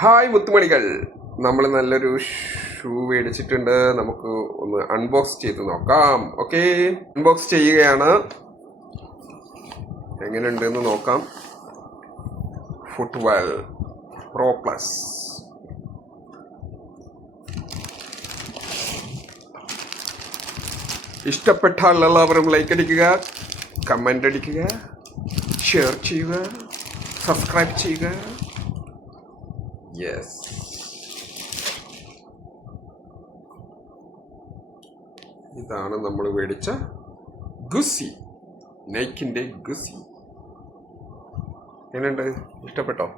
Hi മുത്തുമണികൾ, നമ്മൾ നല്ലൊരു shoe മേടിച്ചിട്ടുണ്ട്. നമുക്ക് ഒന്ന് അൺബോക്സ് ചെയ്ത് നോക്കാം. ഓക്കെ, അൺബോക്സ് ചെയ്യുകയാണ്. എങ്ങനെയുണ്ടെന്ന് നോക്കാം. Footwell pro plus. ഇഷ്ടപ്പെട്ടാൽ എല്ലാവരും ലൈക്ക് അടിക്കുക, കമൻ്റ് അടിക്കുക, ഷെയർ ചെയ്യുക, സബ്സ്ക്രൈബ് ചെയ്യുക. യെസ്, ഇതാണ് നമ്മൾ മേടിച്ച ഗുസി, നൈക്കിൻ്റെ ഗുസി. എങ്ങനെയുണ്ട്? ഇഷ്ടപ്പെട്ടോ?